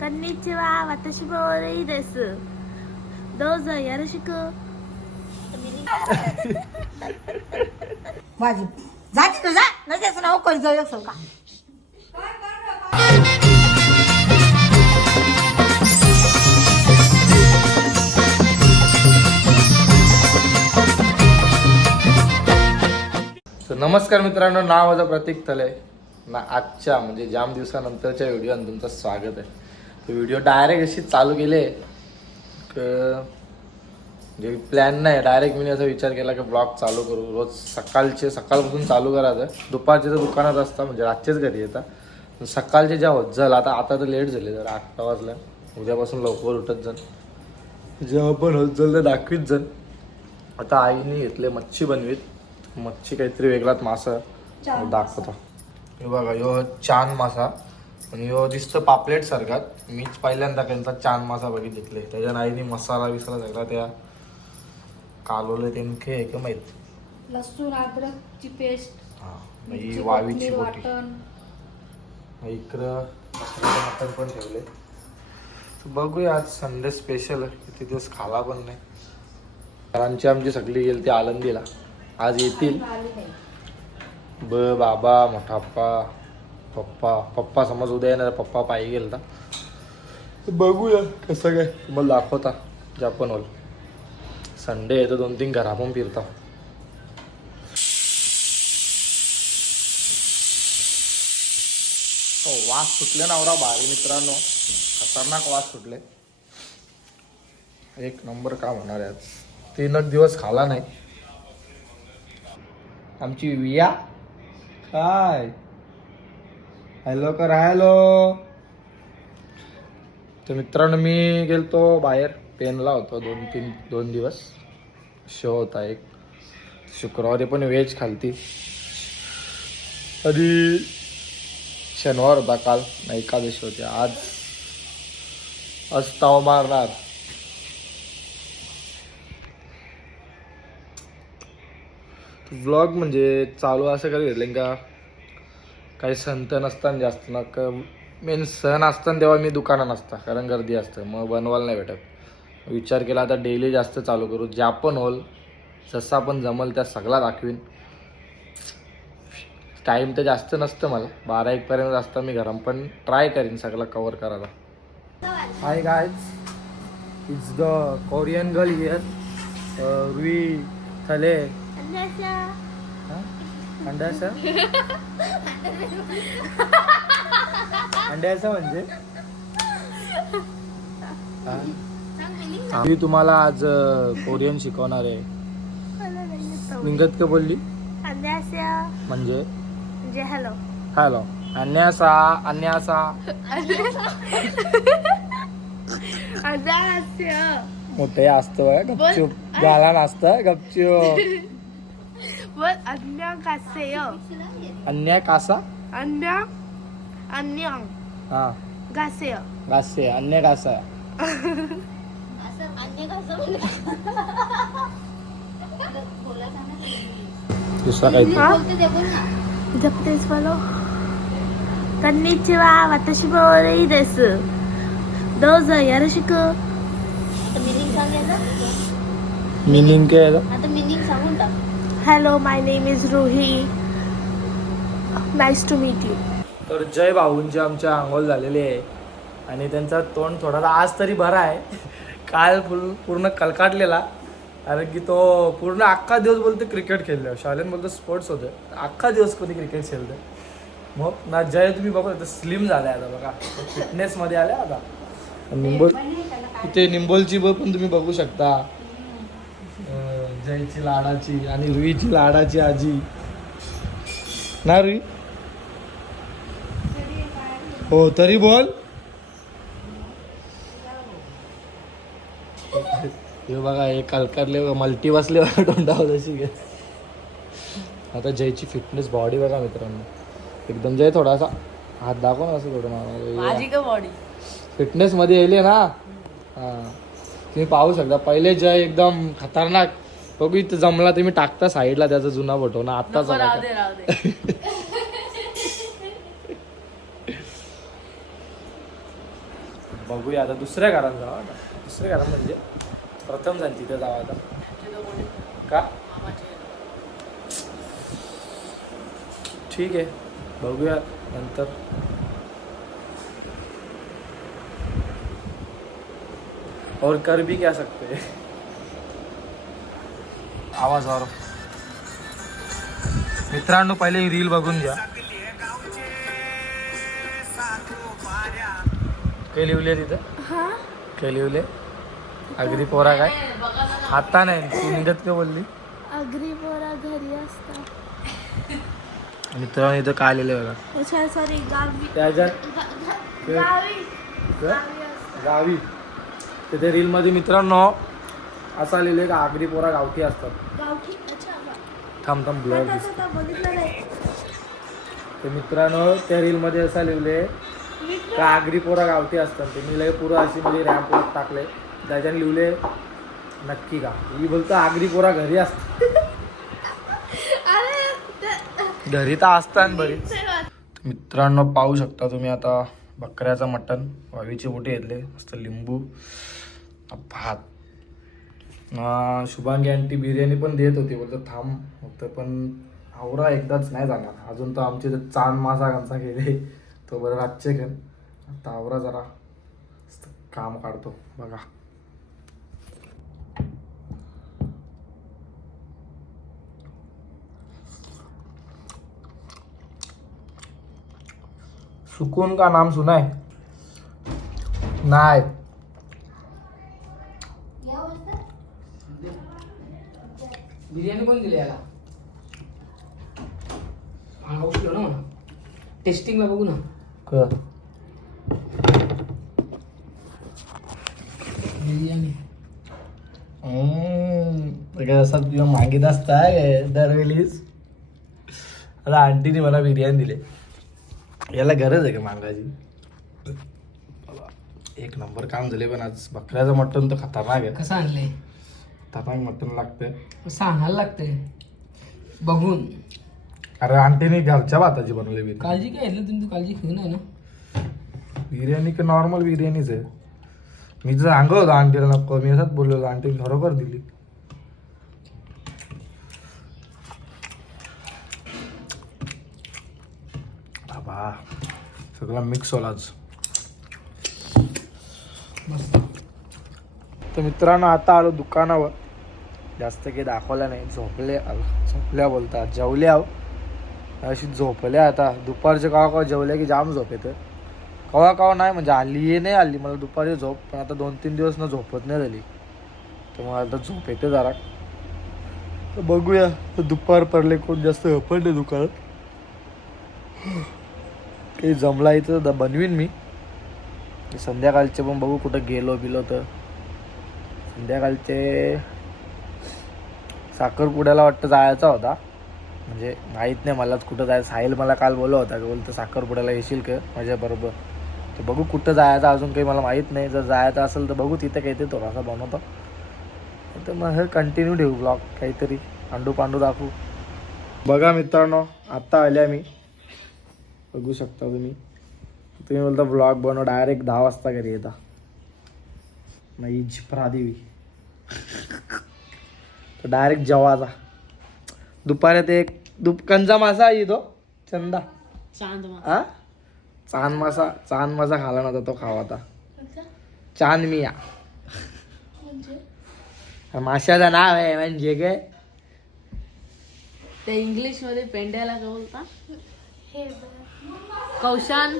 こんにちは、私もいいです。どうぞよろしく。माझी जाती तुझा नसेच नाव कोण जाऊ शकतो का नमस्कार मित्रांनो, नाव माझं प्रतीक तले ना. आजच्या म्हणजे जाम दिवसानंतरच्या व्हिडिओत तुमचं स्वागत आहे. तो व्हिडिओ डायरेक्ट अशी चालू केले म्हणजे प्लॅन नाही, डायरेक्ट मी असा विचार केला की ब्लॉग चालू करू. रोज सकाळपासून चालू करायचं. दुपारचे तर दुकानात असतात, म्हणजे रातचेच घरी येतात. सकाळचे ज्या होत झालं आता तर लेट झाले, जर 8 वाजला. उद्यापासून लवकर उठत जाण, जेव्हा पण होत झालं तर दाखवीत जाण. आता आईने घेतले मच्छी बनवीत. मच्छी काहीतरी वेगळाच मासा दाखवतो. हे बघा, ह्यो चान मासा आणि ह्यो दिसतं पापलेट सारखा. मीच पहिल्यांदा त्यांचा चान मासा बघितले. त्याच्या आईने मसाला सगळा त्या कालवले ते एक माहित. लसूण अद्रकची पेस्ट, हा, ही वावीची बोटी. इकडं मटण पण ठेवले. बघूया, आज संडे स्पेशल. किती दिवस खाला पण नाही. घरांची आमची सगळी गेली ती आळंदीला. आज येतील बाबा, मोठा पप्पा समज उद्या येणार. पप्पा पायी गेलता. बघूया कसं काय, तुम्हाला दाखवता ज्या पण होल. संडे आहे तर 2-3 घरा पण फिरता. वास सुटले नवरा भारी मित्रांनो, खतरनाक वास सुटले. एक नंबर काम होणार आहे आज. 3 दिवस खाला नाही. आमची विया काय हॅलो कर हॅलो. तर मित्रांनो, मी गेलतो बाहेर, पेनला होतो 2 दिवस. शो होता एक. शुक्रवारी पण व्हेज खालती. आणि शनिवार होता काल, एकादशी होती. आज ताव मारणार. व्लॉग म्हणजे चालू असं कधी घेतलं का, काही सण तर नसताना जास्त ना. मेन सण असताना तेव्हा मी दुकानात नसता, कारण गर्दी असतं, मग बनवायला नाही भेटत. विचार केला आता डेली जास्त चालू करू. ज्या पण होल जसा पण जमल त्या सगळा दाखवीन. टाईम तर जास्त नसतं मला, 12-1 पर्यंत असतं मी घरात, पण ट्राय करीन सगळं कवर करायला. Hi guys, it's the Korean girl here, Rui थले. अंड्याचा म्हणजे मी तुम्हाला आज कोरियन शिकवणार आहे. निंगत का बोलली म्हणजे हॅलो हॅलो. अन्यासा मोठे असतं गपचूप, गाला नाचतं गपचूप. अन्य कासा हा गासे अन्य कासा. दुसरा काही जपतेच बोलो. कन्निचिवा, वाताशी मोरे देसु. दोजो योरोशिकु. मीनिंग काय आहे? आता मीनिंग सांगून टाक. Hello, my name is Ruhi. Nice to meet you. तर जय भाऊंची आमच्या आंघोळ झालेली आहे आणि त्यांचा तोंड थोडासा आज तरी बरा आहे. काल पूर्ण कलकाटलेला, कारण की तो पूर्ण अख्खा दिवस बोलतो क्रिकेट खेळलो. शाळेत बोलतो स्पोर्ट्स होतं, अख्खा दिवस कोणी क्रिकेट खेळलं. मग ना जय तुम्ही बघा स्लिम झालाय आता, बघा फिटनेसमध्ये आल्या आता. इथे निंबोलची पण तुम्ही बघू शकता. जयची लाडाची आणि रुईची लाडाची आजी ना. रुई हो तरी बोल. हे बघा, हे कलकारले मल्टी बसले तोंडावर जशी घे. आता जयची फिटनेस बॉडी बघा मित्रांनो, एकदम. जय थोडासा हात दाखव ना, असं थोडं माझी का बॉडी फिटनेस मध्ये येईल ना. हा, तुम्ही पाहू शकता. पहिले जय एकदम खतरनाक. बघू इथं जमला तुम्ही टाकता साईडला त्याचा जुना फोटो ना, आत्ताच. बघूया आता दुसऱ्या घरात जाऊ आता. दुसऱ्या घरात म्हणजे प्रथम जाण तिथे जाऊ आता का. ठीक आहे बघूया नंतर. और कर भी क्या सकते हैं. आवाज और मित्रांनो पहिले ही रील बघून घ्या. काय लिवले तिथं. हा काय लिवले. अगदी पोरा काय आता नाही तू निघत का बोलली. अग्री पोरा घरी असतात. मित्रांनो इथं काय लिहिलंय बघा. सॉरी गावी त्याच्यात गावी गावी तिथे रील मध्ये मित्रांनो असा लिहिलंय का आगरी पोरा गावठी असतात. गावठी अच्छा थांब थांब ब्लर आता दिसत. स्वतः बघितलं नाही. ते मित्रांनो त्या रील मध्ये असं लिहिले का आगरी पोरा गावठी असतात. ते मी लगे पुरं अशी म्हणजे रॅम्प टाकले त्याच्याने लिहिले नक्की का. मी बोलतो आगरी पोरा घरी असतात. घरी तर असतात बरीच. मित्रांनो पाहू शकता तुम्ही आता बकऱ्याचं मटण वावीचे बोटे घेतले मस्त लिंबू भात. शुभांगी आंटी बिर्याणी पण देत होती बोलतो थांब होतं पण आवरा एकदाच नाही जाणार अजून. तर आमचे चांद मासा कांचा गेले तो बरं रातचे खेळ. आता आवरा जरा काम काढतो बघा. सुकून का नाम सुना है. नाही बिर्याणी कोण दिली याला. औषध ना म्हणा टेस्टिंगला बघू ना. कर बिर्याणी असं तुला मागित असताय दरवेळीच. आता आंटीने मला बिर्याणी दिली. याला गरज आहे का मागायची. एक नंबर काम झाले पण आज बकऱ्याचं मटण तर खतरनाक आहे. कसं आणलंय. खतरनाक मटण लागतं. सांगायला लागतंय बघून. अरे आंटीने घरच्या भाताची बनवली बिर्याणी. काळजी काय घेतलं तुम्ही. तू काळजी घेऊ नाही ना. बिर्याणी का नॉर्मल बिर्याणीच आहे. मी जर सांगत होतो आंटीला नको मी असंच बोललो आंटी बरोबर दिली. बाबा सगळं मिक्स होला आज. मस्त. तर मित्रांनो आता आलो दुकानावर. जास्त काही दाखवलं नाही. झोपल्या बोलतात जेवल्या अशी झोपल्या. आता दुपारचे कवा कवा जेवल्या की जाम झोप येतं. कवा कवा नाही म्हणजे हल्ली नाही हल्ली मला दुपारी झोप. पण आता 2-3 दिवस ना झोपत नाही झाली तर मला आता झोप येते जरा. तर बघूया दुपार पडले कोण जास्त झोपण नाही दुकानात. काही जमला इथं बनवीन मी. संध्याकाळचे पण बघू कुठं गेलो बिलो तर. संध्याकाळचे साखरपुड्याला वाटतं जायचा होता. म्हणजे माहीत नाही मलाच कुठं जायचं. साहिल मला काल बोलला होता की बोलतं साखरपुड्याला येशील का माझ्याबरोबर. तर बघू कुठं जायचं अजून काही मला माहीत नाही. जर जायचं असेल तर बघू तिथं काहीतरी थोडासा बनवतो. तर मग हे कंटिन्यू ठेवू ब्लॉग काहीतरी पांडू पांडू दाखवू. बघा मित्रांनो आत्ता आल्या मी. बघू शकता तुम्ही. तुम्ही बोलता ब्लॉग बनव डायरेक्ट 10 वाजता घरी येता. नाही झिपरा देवी तर डायरेक्ट जेवायचा. दुपारी ते एक कंजा मासा आहे तो चंदा हा चांद मासा खाला नव्हता तो खावा आता. चांद मिया माशाचं नाव आहे म्हणजे काय. ते इंग्लिश मध्ये पेंड्याला काय बोलता. कौशान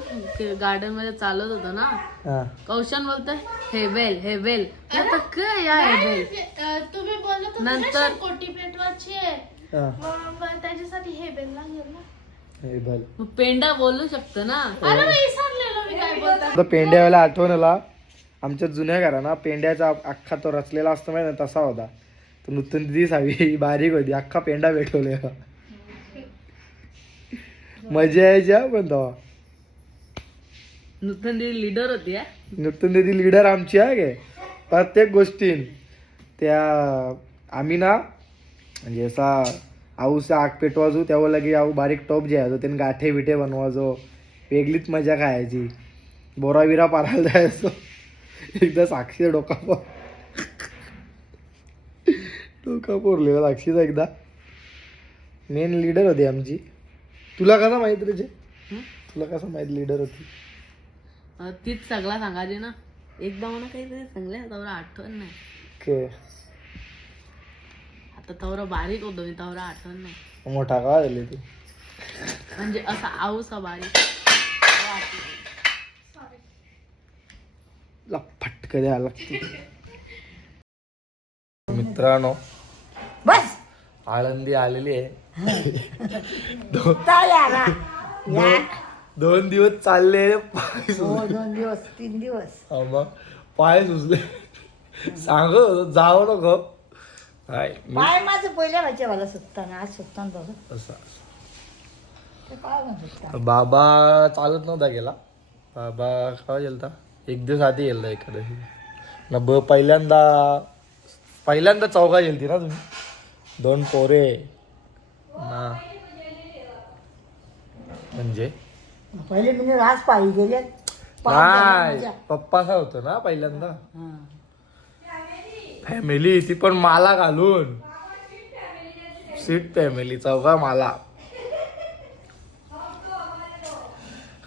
गार्डन मध्ये चालत होता ना. हा कौशान बोलतोय हेबेल हेबेल. आता काय या हेबेल. तुम्ही बोलत होते नंतर- ना कोटी पेटवायचे हा मग त्याच्यासाठी हे बेल लागेल ना. हे भल. मग पेंडा बोलू शकतो ना. अरे मी विसरलेलो मी काय बोलता. आता पेंड्याला आठवण आला. आमच्या जुन्या घराना पेंड्याचा अख्खा तो रचलेला असतो माहिती ना तसा होता. तर नूतन दिदी सावी बारीक होती अख्खा पेंडा भेटवलेला. मजा यायच्या पण तेव्हा. नूतन लीडर होती हा. नूतन दिदी लीडर आमची आहे गे प्रत्येक गोष्टीन. त्या आम्ही ना म्हणजे असा आऊचा आग पेटवायचो तेव्हा लगे आऊ बारीक टॉप जे आहे त्याने गाठे बिठे बनवायचो. वेगळीच मजा खायची. बोरा बिरा पारायला जायचो. एकदा साक्षी डोका पोरलेला साक्षीचा एकदा. मेन लीडर होती आमची. तुला कसं माहित रे जे? तुला कसं माहित लीडर होती? तीच सगळा सांगायची ना. एकदा मला काहीतरी सांगले तवरा आठवण नाही. के आता तवरा बारीक होतो मी, तवरा आठवण नाही. मोठा का झाली तू? म्हणजे असा आऊसा बारीक. फटकन द्यायला लागते. मित्रांनो बस आळंदी आलेली आहे. चाल याला. या. 2 दिवस चालले. हो 2 दिवस 3 दिवस. मग पाय सुचले. सांगत होतो जाऊ नको. पाय माझं पहिल्या व्हायचे मला सुटताना, आज सुटताना तसं असं ते काय म्हणतात. बाबा चालत नव्हता गेला. बाबा काय गेलता 1 दिवस आधी गेलता एखाद्या न. पहिल्यांदा चौघा गेलती ना तुम्ही. 2 पोरे ना. म्हणजे पहिले मी राज पायी गेले. नाही पप्पाचा होतो ना पहिल्यांदा. फॅमिली ती पण माला घालून. सीट फॅमिली चौघा माला.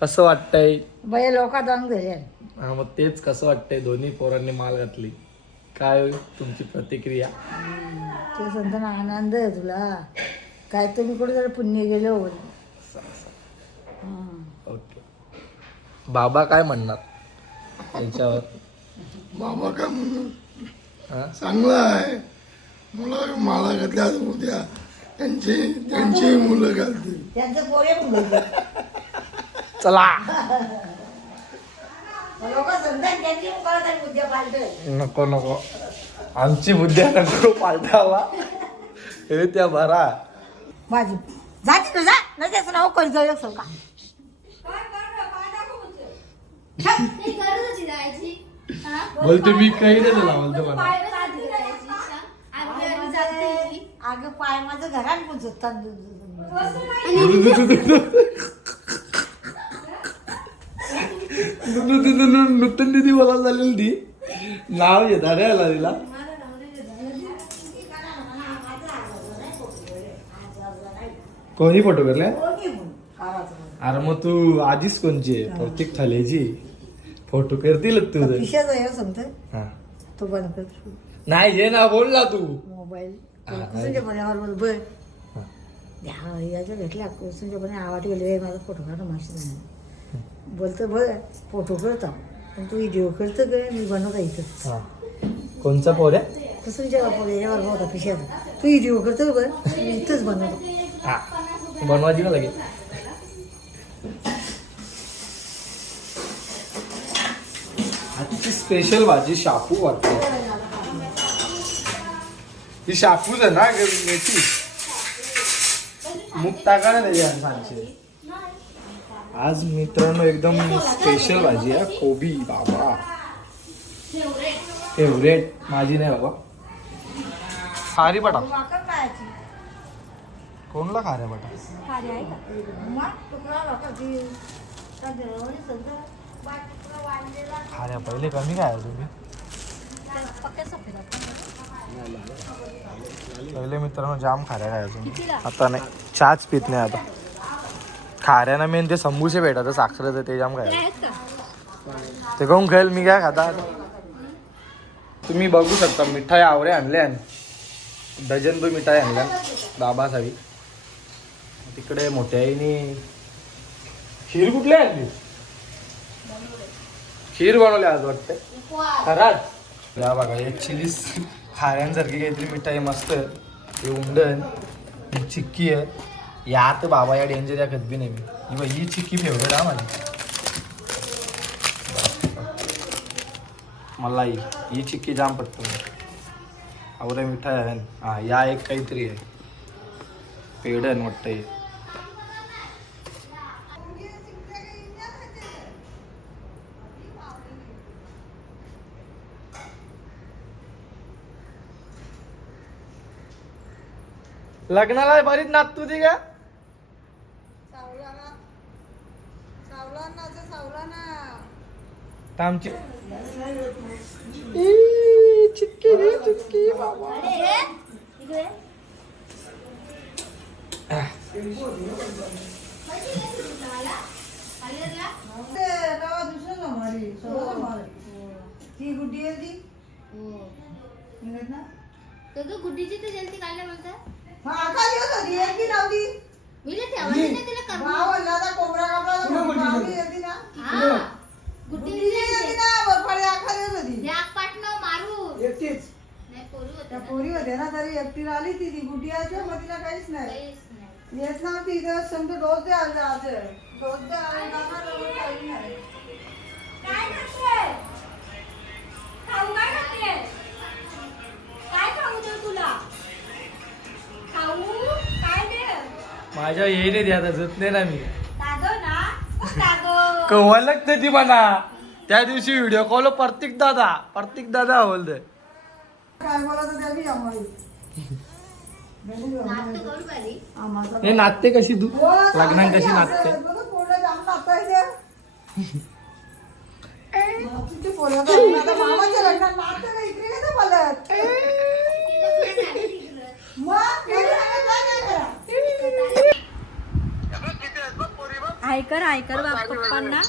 कसं वाटतंय? बाया लोका जाऊन गेले. हा मग तेच कसं वाटतंय? दोन्ही पोरांनी माल घातली. काय तुमची प्रतिक्रिया? ते संतांना आनंद आहे तुला. काय तुम्ही कुठे जरा पुण्य गेलो. ओके. बाबा काय म्हणणार याच्यावर? बाबा काय म्हणून हा? चांगला आहे. मुलं माला घातल्या उद्या त्यांची मुलं घालतील. त्यांचे पोरे पण गेले. चला लोक संतान त्यांची करतात बुद्ध्या पालट. नको नको आमची बुद्ध्या नको पालटावा. हे त्या भरा माझी जाते तुझा नाही त्याचं नाव करी जाऊ शकतो का. बोलते मी काही नाही लावलं मला. अगं पाय माझं घरात पुजतात. नूतन दिदी बोला झालेली ती नाव घेता रे याला तिला. कोणी फोटो करले? अरे मग तू आधीच कोणची आहे? प्रत्येक थाल्याची फोटो करतील तू. पिशाचा आहे सांगतो हा तो बंद कर. नाही जे ना बोलला तू. मोबाईल हा, तुझ्या बरोबर बर याच्या भेटल्या तुझ्या पण आवाज गेले माझा फोटो काढ माहिती नाही बोलतो बरं फोटो करतो पण तू व्हिडिओ करतो का मी बनवता इथं. हा कोणचा पोर आहे? तसं जेव्हा पोरे यावर होता पिशाचा तू व्हिडिओ करतो बरं मी इथंच बनवतो. हा बनवायची का लगेच? आजची स्पेशल भाजी शापू वाटते. ती शापूच आहे ना मेथी. मूग टाका ना त्याच्या सांगशील. आज मित्रांनो एकदम स्पेशल भाजी आहे. कोबी बाबा फेवरेट माझी नाही बाबा. खारी बटा कोणला खाऱ्या बटा? खाऱ्या पहिले कमी काय तुम्ही? पहिले मित्रांनो जाम खाऱ्या खायचो. आता नाही चहाच पित नाही आता. खाऱ्यानं मेन ते संबुसे भेटत साखरेचं ते जाम खायचं. ते कोण खाईल मी काय खाता. तुम्ही बघू शकता मिठाई आवरे आणल्या. डझनभर मिठाई आणल्या बाबासाठी. तिकडे मोठ्या आईने खीर कुठली आणली? खीर बनवली आज वाटते खराच. या बघा एक चिलीस खाऱ्यांसारखी काहीतरी मिठाई मस्त. हे उंडन ही चिक्की आहे. यात बाबा या डेंजर या कधी नाही मी. ही चिक्की फेवरेट आहे माझी. मला ही चिक्की जाम पडतो. आवरे मिठाई आहे. हा या एक काहीतरी आहे पेढन वाटतंय. लग्नाला बरीच नाचतो ती का? आमची ती गुड्डी आहे ती गुड्डीची तर जलती काढल्या बोलतात आका दिवस होती एक की नव्हती मी ठेवायची नाही तिला कर कोंबडा कापला येते ना गुड्डी येते ना बर्फाळी आखा दिवस होती पाठणं मारू एकटीच नाही पोरू त्या पोरी होते ना तरी एकटी आली ती गुड्डी आहे मग तिला काहीच नाही येत नव्हती इथं समजा डोस द्या आज डोस द्या काही नाही काय करते खाऊ काय करते काय खाऊ दे तुला खाऊ काय दे माझ्या येईने द्या जत नाही ना मी तागो ना तागो कव्हा लागतं ती म्हणा त्या दिवशी व्हिडिओ कॉल प्रत्येक दादा बोलते काय बोलायचं त्या बी आम्हाला नाटक करू पाहिजे हे नाचते कशी तू लग्नात कशी नाचते मामाच्या लग्नात नाचतं का इकडे काय बोलत ऐकर पप्पांना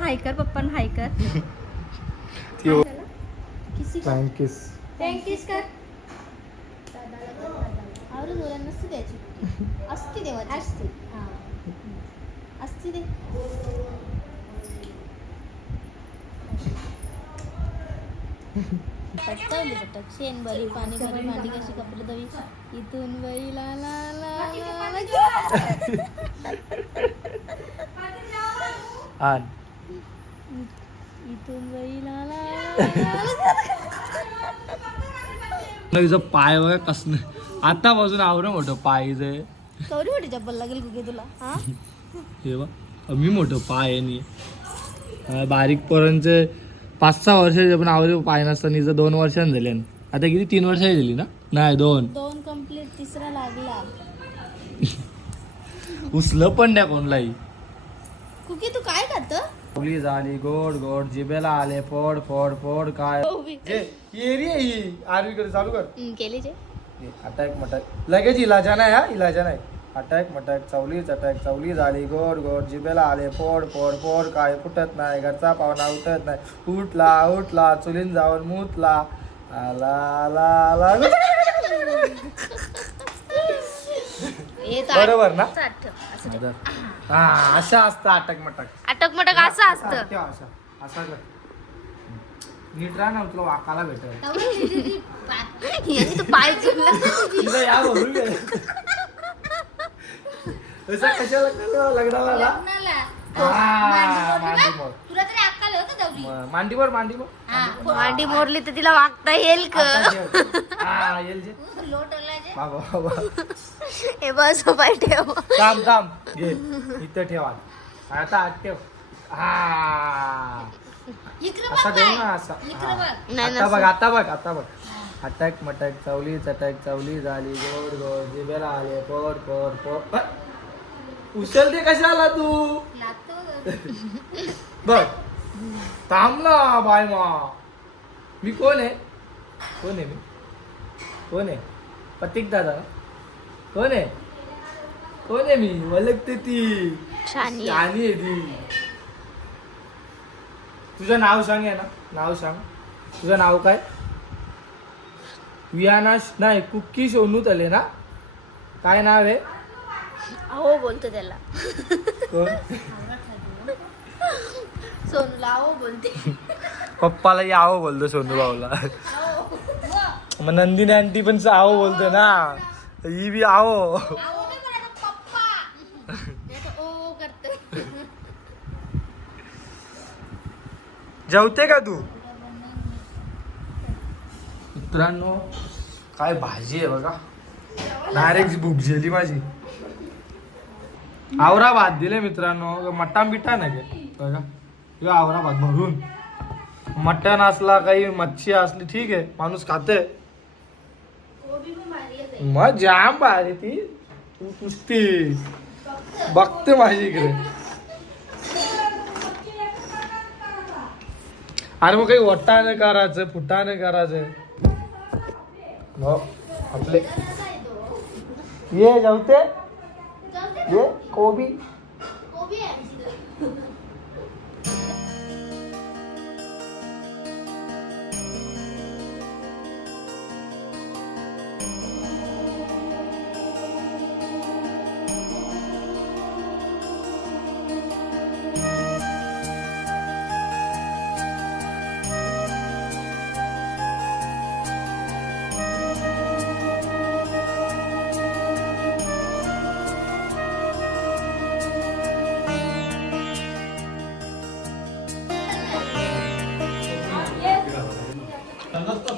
हायकर पप्पांना हायकर थँक्यूस थँक्यूस कर आवरून जोरात नसते द्यायची असते देवाची असते असते दे पटकवली पटक शेण बरी पाणी भरी भांडी कशी कपडे धवी इथून बाई ला ला ला आण इथून बाई ला ला तुझं पाय वगैरे कसं आतापासून आवडं मोठं पाय कवरी मोठी चप्पल लागेल कुठे तुला हा हे बा मी मोठं पाय आहे नी बारीक पोरांचे 5-6 वर्षाचे पण आवडे पाय नसताना हिचं 2 वर्षांनी झाले आता किती 3 वर्षाची झाली ना नाही 2 कंप्लीट तिसरा लागला उचलं पण द्या कोणलाही कुकी तू काय खात पोळी झाली गोड गोड जिभेला आले फोड फोड फोड काय येरी आहे ही आरवीकडे चालू कर केली जे अटॅक मटॅक लगेच इलाजा नाही हा इलाजा नाही अटॅक मटॅक चवली झाली गोड गोड जिभेला आले फोड फोड फोड काय फुटत नाही घरचा पाहुणा उठत नाही उठला चुलीन जाऊन मुतला आला आला आला बरोबर ना हा अशा असतं अटक मटक अटक मटक असं असतं असा कर नीट राहा ना तुला वाकाला भेटेल तू पाय चुकला तिला या बोलून गेलं कशाला लग्नाला ना तुला तरी अक्कल होतं दवडी मांडीवर मांडी मोडली तर तिला वागता येईल का येईल जे लोटवला जे बाबा हे बस पाय ठेव थांब घे इथं ठेवा आता आत ठेव हा असा देऊ ना असा आता बघ अटॅक मटॅक चवली झाली गोड गोड जिभेला आले पोड पोड पोड उचलते कशाला तू बघ थांब ना बाय मा मी कोण आहे प्रतीक दादा कोण आहे मी ओळखते ती छानी आहे ती तुझं नाव सांग ना नाव सांग तुझं नाव काय वियाना नाही कुक्की सोनू तले ना काय नाव आहे हो बोलतो त्याला कोण सोनूला हो बोलते पप्पाला यावं बोलतो सोनू भाऊला मग नंदिनी आंटी पण आहो बोलतो ना ही बी आहो जेवते का तू मित्रांनो काय भाजी आहे बघा डायरेक्ट भूक झाली माझी आवरा भात दिले मित्रांनो मटण बिटा नाही बघा किंवा आवरा भात भरून मटण असला काही मच्छी असली ठीक आहे माणूस खाते मग जाम भारी ती तू कुस्ती बघते माझी इकडे. अरे मग काही वटाने करायचं फुटाने करायचं मग आपले ये जेवते ये कोबी. कोबी आहे आमची.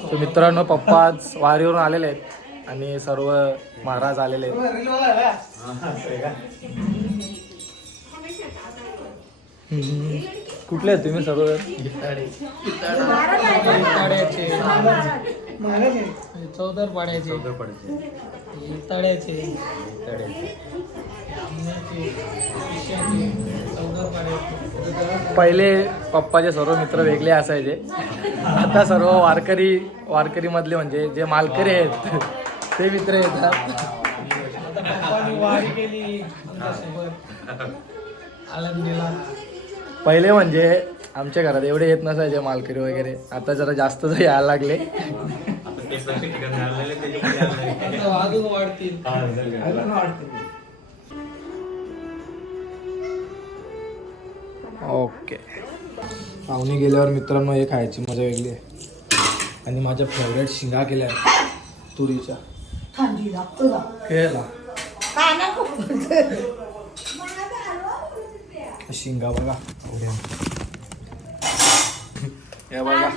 तर मित्रांनो पप्पा आज वारीवरून आलेले आहेत आणि सर्व महाराज आलेले आहेत. कुठले आहेत तुम्ही सर्व? चौदर पाड्याचे तळ्याचे पहिले पप्पाचे सर्व मित्र वेगळे असायचे. आता सर्व वारकरी मधले म्हणजे जे मालकरी आहेत ते मित्र येतात. वारी केली आळंदीला. पहिले म्हणजे आमच्या घरात एवढे येत नसायचे मालकरी वगैरे. आता जरा जास्त यायला लागले. अजून वाढतील. ओके. पाहुणे गेल्यावर मित्रांनो हे खायची मजा वेगळी आहे. आणि माझ्या फेवरेट शिंगा केल्या आहेत तुरीच्या. थंडी लागतो का खेळला काय ना खूप शिंगा बघा. हे बघा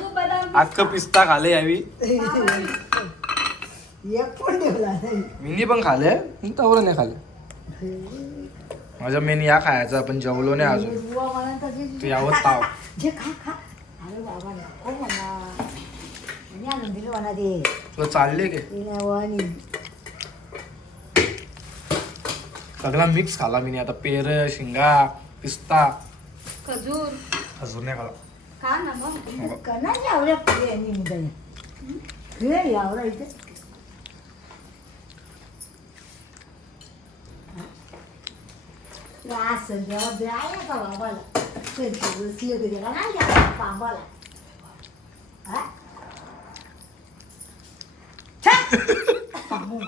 अख्खं पिस्ता खाले यावी. एक पण ठेवला नाही. मिनी पण खाले तवरं नाही खाले. माझा मेन या खायचा पण जेवलो नाही अजून. बुवा म्हणा तशी तू यावं ताव. जे खा खा. अरे बाबा नको म्हणा. आणि आनंदीला म्हणा ते तुला चालले के वाणी सगळा मिक्स खाला मी आता. पेर शिंगा पिस्ता खजूर अजून नाही खाला. खा ना मग. कणाची आवड्या पुढे आणि मुद्दा खेळ आवडा इथे असं जेव्हा द्यायला का बाबाला बसले कधी का नाही द्या बाबाला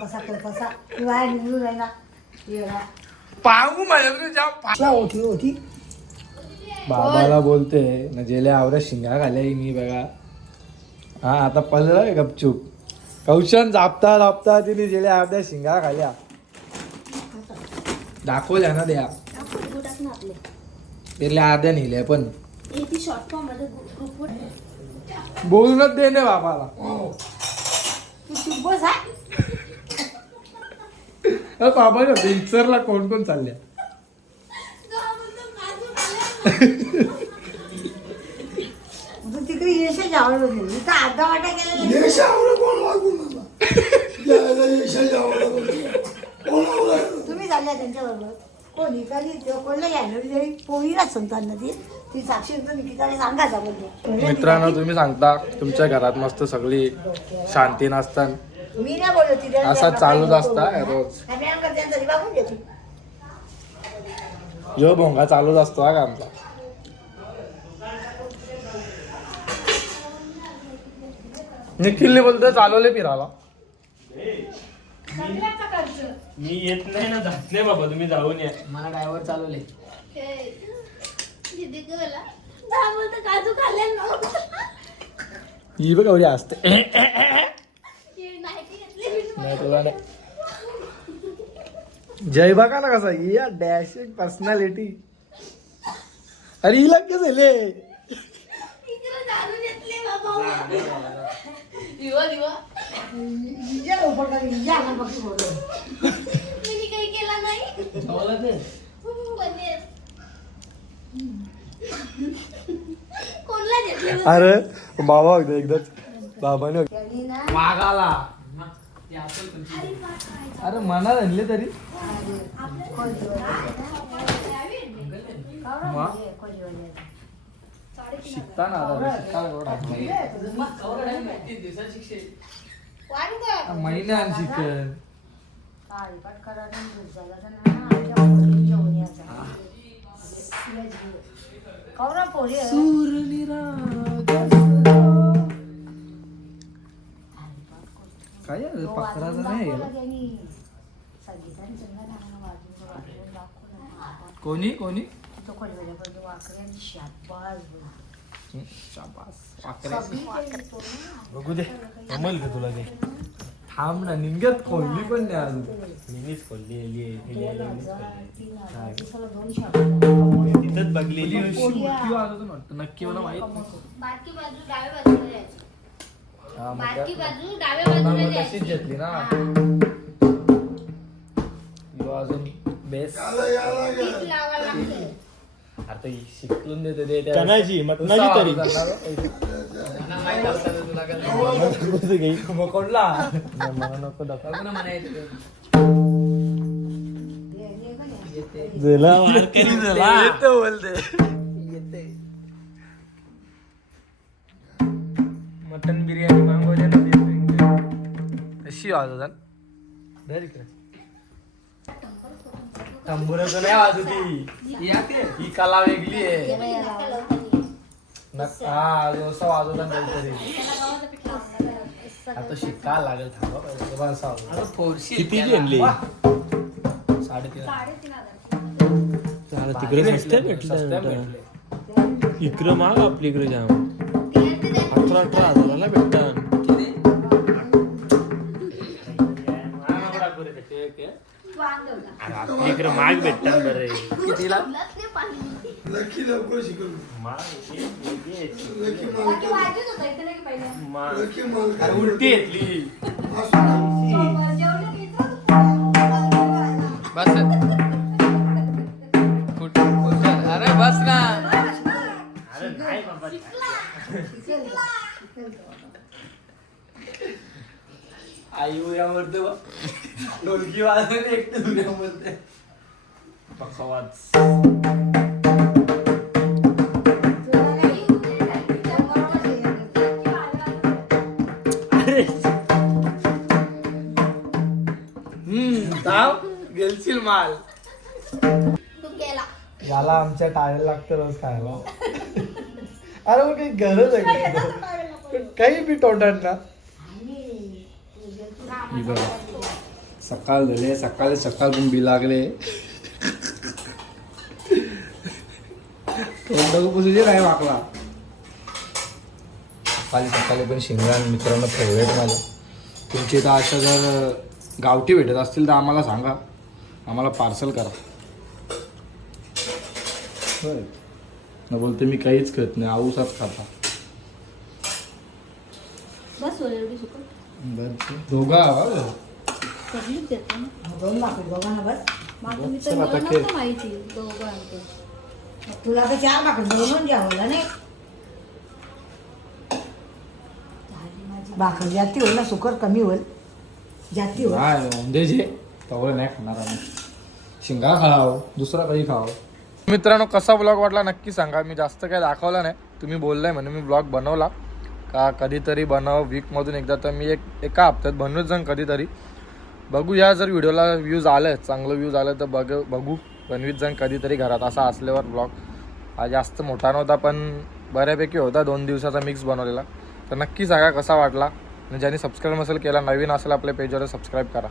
कसा कर कसा वाय निघून आहे ना पांगू माझ्या होती होती बाबाला बोलते ना जेले आवड्या शिंगा खाल्या मी बघा. हा आता पडलं गपचूप. कौशन जापता जापता तिने जेले आवड्या शिंगा खाल्या दाखवल्या ना द्या. त्याले अर्ध्या नेल्या पण शॉर्ट फॉर्म मध्ये ग्रुप बोलूनच दे ना बाबाला. तू चुप बस हा बाबा विचारला कोण कोण चालल्या. तिकडे यश आवडलं नाही इथं अर्धा वाटा केलेला यश आवडलं कोण लागून मला यायला यशाची आवडलं कोण आवडलं. तुम्ही चालल्या त्यांच्याबरोबर कोणी कधी कोणला घ्यायला पोळीला सांगताना ती साक्षी निकिताने सांगायचा बोलतो. मित्रांनो तुम्ही सांगता तुमच्या घरात मस्त सगळी शांती नसतात. मी नाही बोलत तिथे असा चालूच असता रोज. बघून घेते जो भोंगा चालूच असतो हा का आमचा. निखिलने बोलतो चालवले फिरायला. मी येत नाही ना जात नाही बाबा तुम्ही जाऊन या. मला ड्रायव्हर चालवले. काजू खाल्ले ही बघ एवढी असते. नाही नाही तुला नाही. जय बघा ना कसा या डॅशिंग पर्सनॅलिटी. अरे हिला काय झाले. दिवा दिवा मी काही केला नाही. जेवला ते पनीर कोणला घेतले. अरे बाबा एकदाच बाबाने वाघाला. अरे अरे मना आणले तरी शिकताना महिन्यान शिकन काय पकडायचं नाही कोणी कोणी बघू दे जमल का तुला ते थांब ना निघत खोलली पण नाही अजून नेहमीच खोलली तिथंच बघलेली वाटतं नक्की मला माहित बारकी बाजू डाव्या बाजूला जायची. बारकी बाजू डाव्या बाजूला जायची. तशीच घेतली ना अजून बेस पीठ लावावं लागतंय. आता शिकून देते ते तनाजी मतनाजी तरी मग कोणला मला नको दाखव मटन बिर्याणी मागवल्या ना कशी वाजवतात तंबुराचं नाही वाजवती ही कला वेगळी आहे हा व्यवस्था वाजवतात काहीतरी आता शिका लागेल किती आणली 3,500 तिकडे स्वस्त भेटलं इकडं माग आपली इकडे जाम 18,000 भेटतात आपली इकडे माग भेटतात बरे कितीला लकी लवकर शिकवलं लकी माल उलटी येतली बस अरे बस ना अरे नाही बाबा आई उद्या मरते बा ढोलकी वाजवून एकटे उद्या मरते गेलशील माल तू केला. याला आमच्या टायर लागतं रोज खायला अरे मग काही गरज आहे का? काही बी तोंडात ना सकाळ झाले सकाळ पण बी लागले तोंडापुसूचे काय वाकला सकाळी पण शिंगण मित्रांनो फेवरेट माझं तुमची इथं अशा जर गावठी भेटत असतील तर आम्हाला सांगा आम्हाला पार्सल करा न बोलते मी काहीच खात नाही आऊसाच खाता दोघा दोन भाकरी दोघांना बस चल आता खेळ तुला तर 4 भाकरी दोन घ्यावं नाही भाकर जाती होईल ना सुकर कमी होईल जाती होईल नाही म्हणजे जे तवळ नाही खाणार आम्ही शिंगा खाव दुसरा काही खाव मित्रांनो कसा ब्लॉग वाटला नक्की सांगा मी जास्त काही दाखवला नाही तुम्ही बोललाय म्हणून मी ब्लॉग बनवला का कधीतरी बनव वीकमधून एकदा तर मी एका हप्त्यात बनवूच जाईन कधीतरी बघूया जर व्हिडिओला व्ह्यूज आलं चांगलं व्ह्यूज आलं तर बघू बनवीत जाईन कधीतरी घरात असा असल्यावर ब्लॉग जास्त मोठा नव्हता पण बऱ्यापैकी होता 2 दिवसाचा मिक्स बनवलेला तर नक्की सांगा कसा वाटला आणि ज्यांनी सबस्क्राईब नसेल केला नवीन असेल आपल्या पेजवर सबस्क्राईब करा